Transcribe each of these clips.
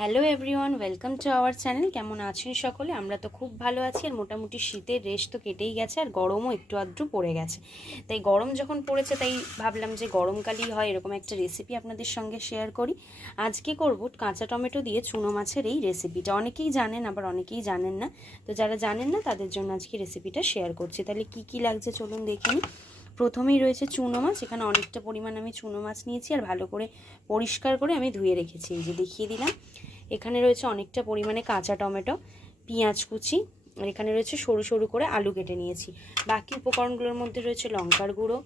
Hello everyone, welcome to our channel. কেমন আছেন সকলে? আমরা তো খুব ভালো আছি। আর মোটামুটি শীতের রেশ তো কেটেই গেছে, আর গরমও একটু আধটু পড়ে গেছে। তাই গরম যখন পড়েছে, তাই ভাবলাম যে গরমকালেই হয় এরকম একটা রেসিপি আপনাদের সঙ্গে শেয়ার করি। আজকে করব কাঁচা টমেটো দিয়ে চুনো মাছের এই রেসিপিটা। অনেকেই জানেন, আবার অনেকেই জানেন না। তো যারা জানেন না তাদের জন্য আজকে রেসিপিটা শেয়ার করছি। তাহলে কি কি লাগছে চলুন দেখে নিই। প্রথমেই রয়েছে চুনো মাছ। এখানে অনেকটা পরিমাণ আমি চুনো মাছ নিয়েছি, আর ভালো করে পরিষ্কার করে আমি ধুয়ে রেখেছি। এই যে দেখিয়ে দিলাম। এখানে রয়েছে অনেকটা পরিমাণে কাঁচা টমেটো, পেঁয়াজ কুচি, আর এখানে রয়েছে সরু সরু করে আলু কেটে নিয়েছি। বাকি উপকরণগুলোর মধ্যে রয়েছে লঙ্কার গুঁড়ো,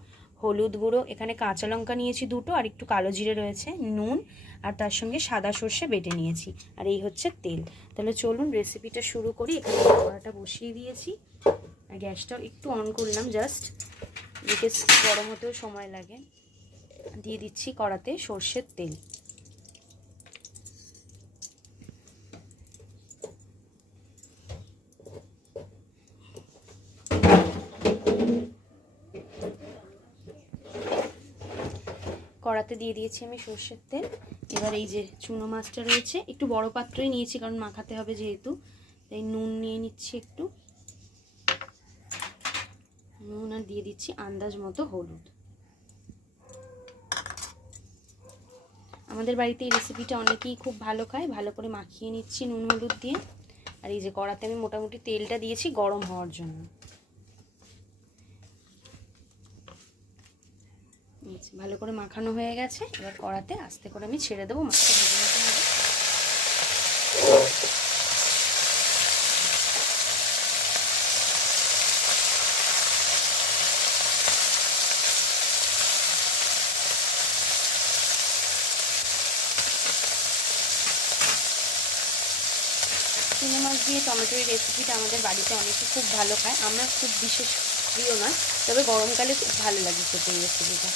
হলুদ গুঁড়ো, এখানে কাঁচা লঙ্কা নিয়েছি দুটো, আর একটু কালো জিরে রয়েছে, নুন, আর তার সঙ্গে সাদা সর্ষে বেটে নিয়েছি, আর এই হচ্ছে তেল। তাহলে চলুন রেসিপিটা শুরু করি। এখানে কড়াটা বসিয়ে দিয়েছি, আর গ্যাসটা একটু অন করলাম জাস্ট, এদিকে গরম হতেও সময় লাগে। দিয়ে দিচ্ছি কড়াতে সর্ষের তেল। কড়াতে দিয়ে দিয়েছি আমি সর্ষের তেল। এবার এই যে চুনো মাছটা রয়েছে, একটু বড় পাত্রই নিয়েছি কারণ মাখাতে হবে যেহেতু, তাই নুন নিয়ে নিচ্ছি একটু, নুন, আর দিয়ে দিচ্ছি আন্দাজ মতো হলুদ। আমাদের বাড়িতে এই রেসিপিটা অনেকেই খুব ভালো খায়। ভালো করে মাখিয়ে নিচ্ছি নুন হলুদ দিয়ে। আর এই যে কড়াতে আমি মোটামুটি তেলটা দিয়েছি গরম হওয়ার জন্য। ভালো করে মাখানো হয়ে গেছে। এবার কড়াতে আস্তে করে আমি ছেড়ে দেবো, মাছটা ভেজে নিতে হবে। চুনো মাছ দিয়ে টমেটোর রেসিপিটা আমাদের বাড়িতে অনেকে খুব ভালো খায়। আমরা খুব বিশেষ প্রিয় নয়, তবে গরমকালে খুব ভালো লাগে খেতে এই রেসিপিটা।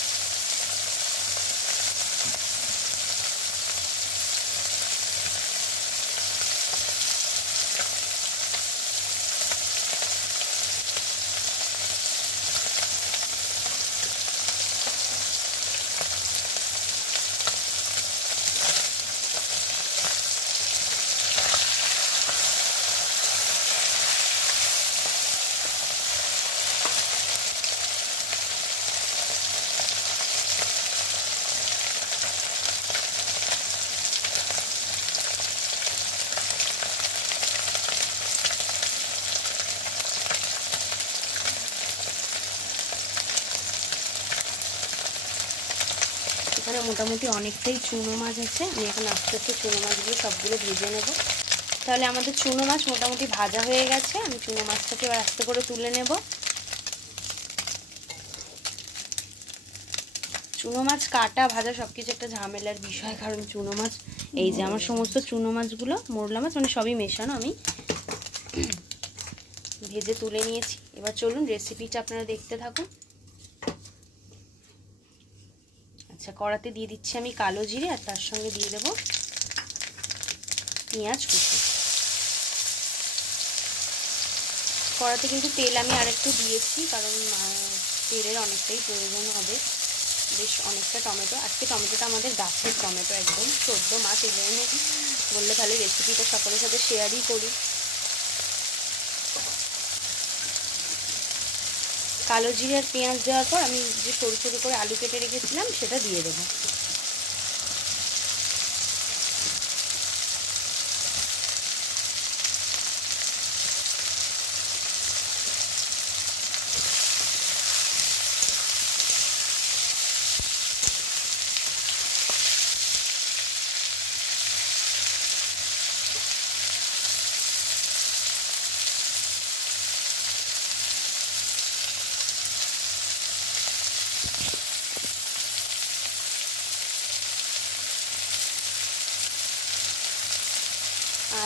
এখানে মোটামুটি অনেকটাই চুনো মাছ আছে। আমি এখন আস্তে আস্তে চুনো মাছগুলো সবগুলো ভেজে নেব। তাহলে আমাদের চুনো মাছ মোটামুটি ভাজা হয়ে গেছে। আমি চুনো মাছটাকে এবার আস্তে করে তুলে নেব। চুনো মাছ কাটা ভাজা সব কিছু একটা ঝামেলার বিষয়, কারণ চুনো মাছ, এই যে আমার সমস্ত চুনো মাছগুলো, মোরলা মাছ মানে সবই মেশানো, আমি ভেজে তুলে নিয়েছি। এবার চলুন রেসিপিটা আপনারা দেখতে থাকুন। আচ্ছা, কড়াতে দিয়ে দিচ্ছি আমি কালো জিরে, আর তার সঙ্গে দিয়ে দেবো পেঁয়াজ কুচি। কড়াতে কিন্তু তেল আমি আরেকটু দিয়েছি, কারণ তেলের অনেকটাই প্রয়োজন হবে। বেশ অনেকটা টমেটো, আজকে টমেটোটা আমাদের গাছের টমেটো, একদম সদ্য মাছ এনে বললে তাহলে রেসিপিটা সকলের সাথে শেয়ারই করি। কালো জিরে আর পেঁয়াজ দেওয়ার পর আমি যে সরু সরু করে আলু কেটে রেখেছিলাম সেটা দিয়ে দেবো।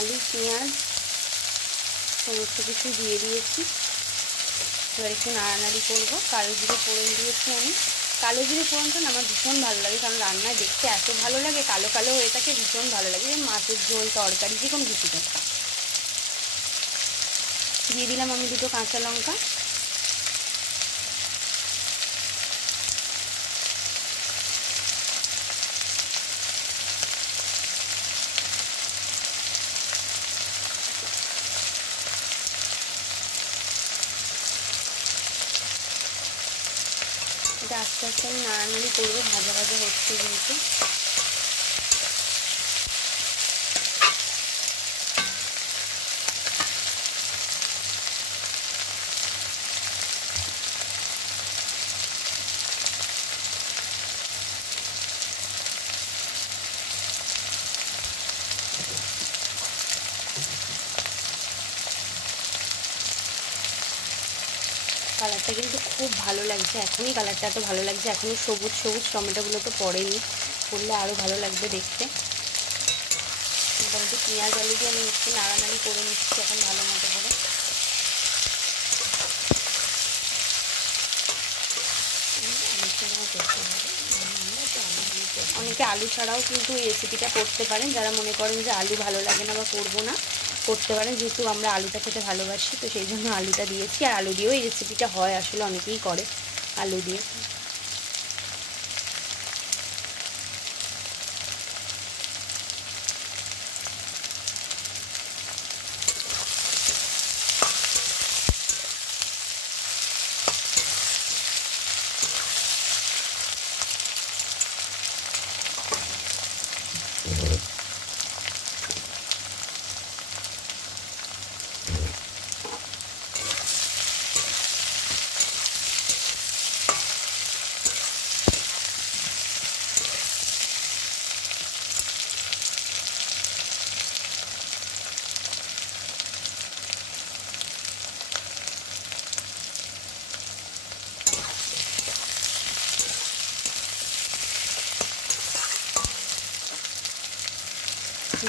আলু, পেঁয়াজ সমস্ত কিছু দিয়ে দিয়েছি। এবার একটু নাড়ানাড়ি করবো। কালো জিরে ফোড়ন দিয়েছি আমি। কালো জিরে ফোড়নটা না আমার ভীষণ ভালো লাগে, কারণ রান্নায় দেখতে এত ভালো লাগে, কালো কালো হয়ে থাকে, ভীষণ ভালো লাগে। মাছের ঝোল, তরকারি, যে কোনো কিছুতে। দিয়ে দিলাম আমি দুটো কাঁচা লঙ্কা। এটা আস্তে আস্তে আমি নাড়ানাড়ি করবো, ভাজা ভাজা হচ্ছে যেহেতু। কালারটা কিন্তু খুব ভালো লাগছে, এখনই কালারটা এত ভালো লাগছে, এখনই সবুজ সবুজ টমেটোগুলো তো পড়েনি, পড়লে আরও ভালো লাগবে দেখতে। মোটামুটি পেঁয়াজ আলু দিয়ে আমি একটু নাড়ানাড়ি করে নিচ্ছি এখন ভালো মতো করে। অনেকে আলু ছাড়াও কিন্তু এই রেসিপিটা করতে পারেন, যারা মনে করেন যে আলু ভালো লাগে না বা করবো না, করতে পারেন। যেহেতু আমরা আলুটা খেতে ভালোবাসি তো সেই জন্য আলুটা দিয়েছি। আর আলু দিয়েও এই রেসিপিটা হয়, আসলে অনেকেই করে আলু দিয়ে।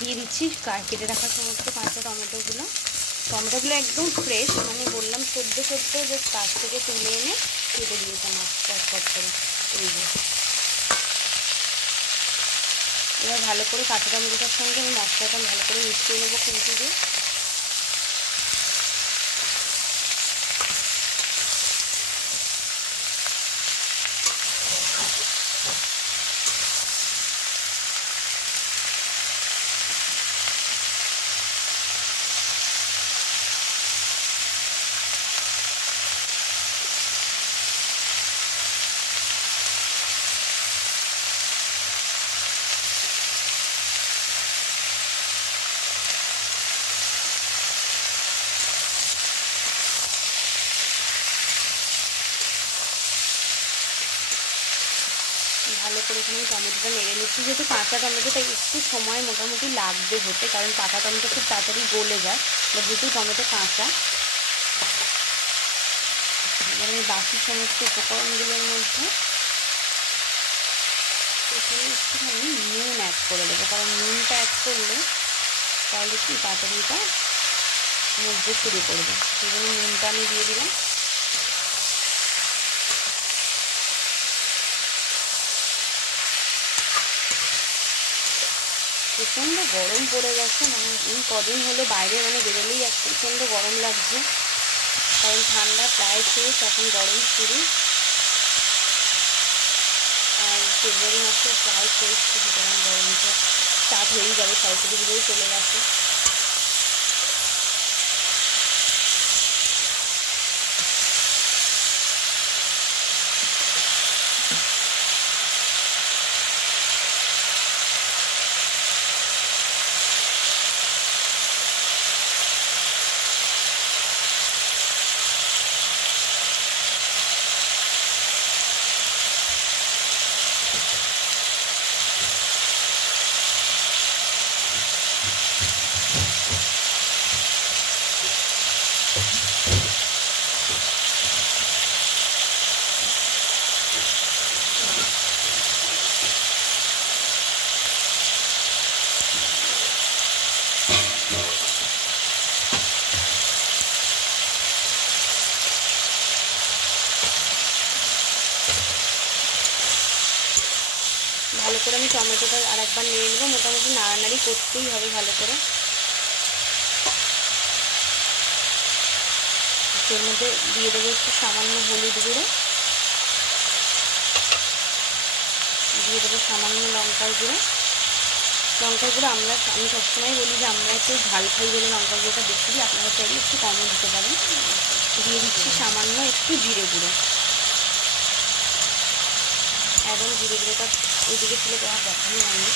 দিয়ে দিচ্ছি কেটে রাখা সমস্ত কাঁচা টমেটোগুলো। টমেটোগুলো একদম ফ্রেশ, মানে বললাম সদ্য সদ্য জাস্ট গাছ থেকে তুলে এনে কেটে দিয়েছে মাছ চটপট করে। এই যে এবার ভালো করে কাঁচা টমেটোটার সঙ্গে আমি মশলাটা ভালো করে মিশিয়ে নেবো খুন্তি দিয়ে। ভালো করে এখানে টমেটোটা নেড়ে নিচ্ছি, যেহেতু কাঁচা টমেটো তাই একটু সময় মোটামুটি লাগবে হতে, কারণ পাকা টমেটো খুব তাড়াতাড়ি গলে যায়, বা যেহেতু টমেটো কাঁচা। এবার আমি বাকি সমস্ত উপকরণগুলোর মধ্যে এখানে একটুখানি নুন অ্যাড করে দেবো, কারণ নুনটা অ্যাড করলে তাহলে কি তাড়াতাড়ি এটা মজতে শুরু করবে, সেই জন্য নুনটা আমি দিয়ে দিলাম। প্রচণ্ড গরম পড়ে গেছে, মানে এই কদিন হলো বাইরে মানে বেরোলেই এক প্রচণ্ড গরম লাগছে, কারণ ঠান্ডা প্রায় শেষ, এখন গরম শুরু। আর ফেব্রুয়ারি মাসে প্রায় শেষ, সুতরাং গরমটা স্টার্ট হয়েই যাবে, সরস্বতী পুজোই চলে গেছে। ভালো করে আমি টমেটোটা আর একবার নিয়ে নেবো, মোটামুটি নাড়ানাড়ি করতেই হবে ভালো করে। এর মধ্যে দিয়ে দেবো একটু সামান্য হলুদ গুঁড়ো, দিয়ে দেবো সামান্য লঙ্কার গুঁড়ো। লঙ্কার গুঁড়ো আমি সবসময় বলি যে আমরা একটু ঝাল খাই বলে লঙ্কার গুঁড়োটা বেশি দিই, আপনারা চাইলে একটু কমও দিতে পারেন। দিয়ে দিচ্ছি সামান্য একটু জিরে গুঁড়ো, এবং জিরে গুঁড়োটা ওইদিকে ছিল তোমার দেখানো হয়নি।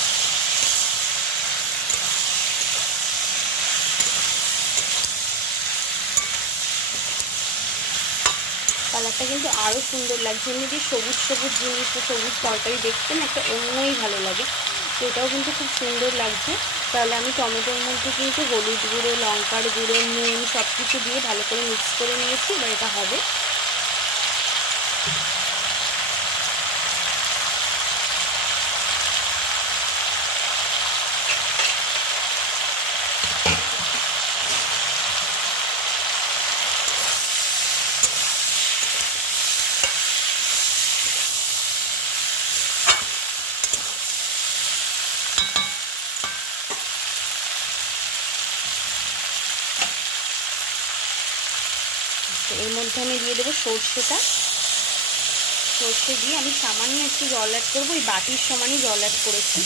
কালারটা কিন্তু আরও সুন্দর লাগছে। এমনি সবুজ সবুজ জিনিস বা সবুজ তরকারি দেখতে না একটা অন্যই ভালো লাগে, তো এটাও কিন্তু খুব সুন্দর লাগছে। তাহলে আমি টমেটোর মধ্যে কিন্তু হলুদ গুঁড়ো, লঙ্কার গুঁড়ো, নুন সব কিছু দিয়ে ভালো করে মিক্স করে নিয়েছি। এবার এটা হবে। এর মধ্যে আমি দিয়ে দেবো সর্ষেটা। সর্ষে দিয়ে আমি সামান্য একটু জল অ্যাড করবো। এই বাটির সমানই জল অ্যাড করেছি,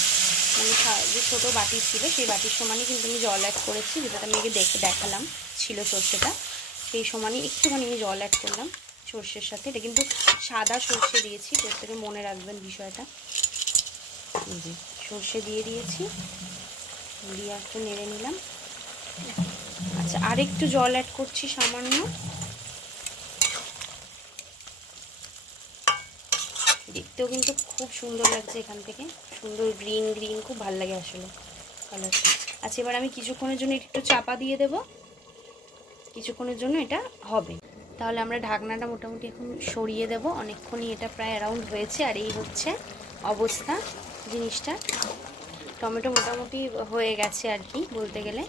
মানে যে ছোটো বাটি ছিল সেই বাটির সমানই কিন্তু আমি জল অ্যাড করেছি, যেটা আমি আগে দেখালাম ছিল সর্ষেটা, সেই সমানই একটুখানি আমি জল অ্যাড করলাম সর্ষের সাথে। এটা কিন্তু সাদা সর্ষে দিয়েছি, প্রত্যেকে মনে রাখবেন বিষয়টা। এই যে সর্ষে দিয়ে দিয়েছি, দিয়ে একটু নেড়ে নিলাম। আচ্ছা, আরেকটু জল অ্যাড করছি সামান্য। দেখতেও কিন্তু খুব সুন্দর লাগছে, এখান থেকে সুন্দর গ্রিন গ্রিন, খুব ভালো লাগে আসলে কালারটা। আচ্ছা, এবার আমি কিছুক্ষণের জন্য একটু চাপা দিয়ে দেব, কিছুক্ষণের জন্য এটা হবে। তাহলে আমরা ঢাকনাটা মোটামুটি এখন সরিয়ে দেব। অনেকক্ষণই এটা প্রায় অ্যারাউন্ড হয়েছে, আর এই হচ্ছে অবস্থা জিনিসটা। টমেটো মোটামুটি হয়ে গেছে আর কি বলতে গেলে,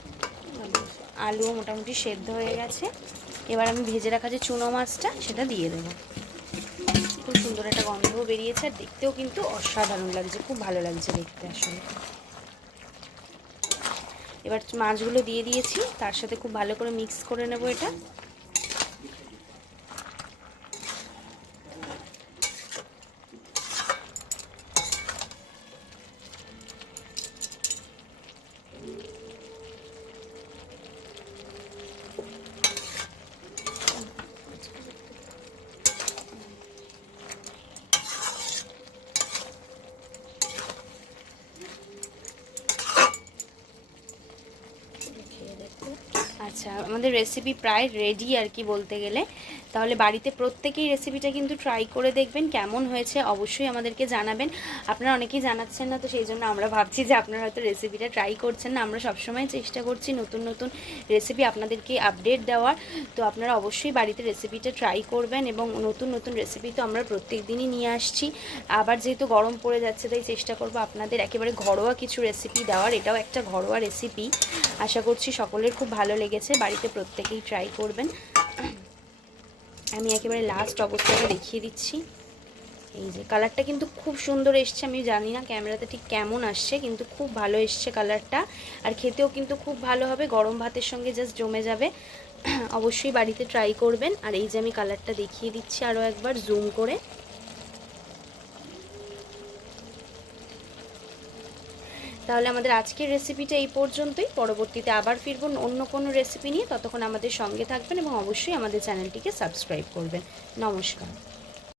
আলুও মোটামুটি সেদ্ধ হয়ে গেছে। এবার আমি ভেজে রাখা যে চুনো মাছটা সেটা দিয়ে দেবো। খুব সুন্দর একটা গন্ধও বেরিয়েছে, আর দেখতেও কিন্তু অসাধারণ লাগছে, খুব ভালো লাগছে দেখতে আসলে। এবার মাছগুলো দিয়ে দিয়েছি, তার সাথে খুব ভালো করে মিক্স করে নেব এটা। আচ্ছা, আমাদের রেসিপি প্রায় রেডি আর কি বলতে গেলে। তাহলে বাড়িতে প্রত্যেকেই রেসিপিটা কিন্তু ট্রাই করে দেখবেন, কেমন হয়েছে অবশ্যই আমাদেরকে জানাবেন। আপনারা অনেকেই জানাচ্ছেন না, তো সেই জন্য আমরা ভাবছি যে আপনারা হয়তো রেসিপিটা ট্রাই করছেন না। আমরা সবসময় চেষ্টা করছি নতুন নতুন রেসিপি আপনাদেরকে আপডেট দেওয়ার, তো আপনারা অবশ্যই বাড়িতে রেসিপিটা ট্রাই করবেন। এবং নতুন নতুন রেসিপি তো আমরা প্রত্যেক দিনই নিয়ে আসছি। আবার যেহেতু গরম পড়ে যাচ্ছে, তাই চেষ্টা করবো আপনাদের একেবারে ঘরোয়া কিছু রেসিপি দেওয়ার। এটাও একটা ঘরোয়া রেসিপি, আশা করছি সকলের খুব ভালো লেগেছে। বাড়িতে প্রত্যেকেই ট্রাই করবেন। আমি একেবারে লাস্ট অবস্থাটা দেখিয়ে দিচ্ছি। এই যে কালারটা কিন্তু খুব সুন্দর এসছে, আমি জানি না ক্যামেরাতে ঠিক কেমন আসছে, কিন্তু খুব ভালো এসছে কালারটা। আর খেতেও কিন্তু খুব ভালো হবে, গরম ভাতের সঙ্গে জাস্ট জমে যাবে। অবশ্যই বাড়িতে ট্রাই করবেন। আর এই যে আমি কালারটা দেখিয়ে দিচ্ছি আরও একবার জুম করে। তাহলে আমাদের আজকের রেসিপিটা এই পর্যন্তই। পরবর্তীতে আবার ফিরব অন্য কোনো রেসিপি নিয়ে। ততক্ষণ আমাদের সঙ্গে থাকবেন এবং অবশ্যই আমাদের চ্যানেলটিকে সাবস্ক্রাইব করবেন। নমস্কার।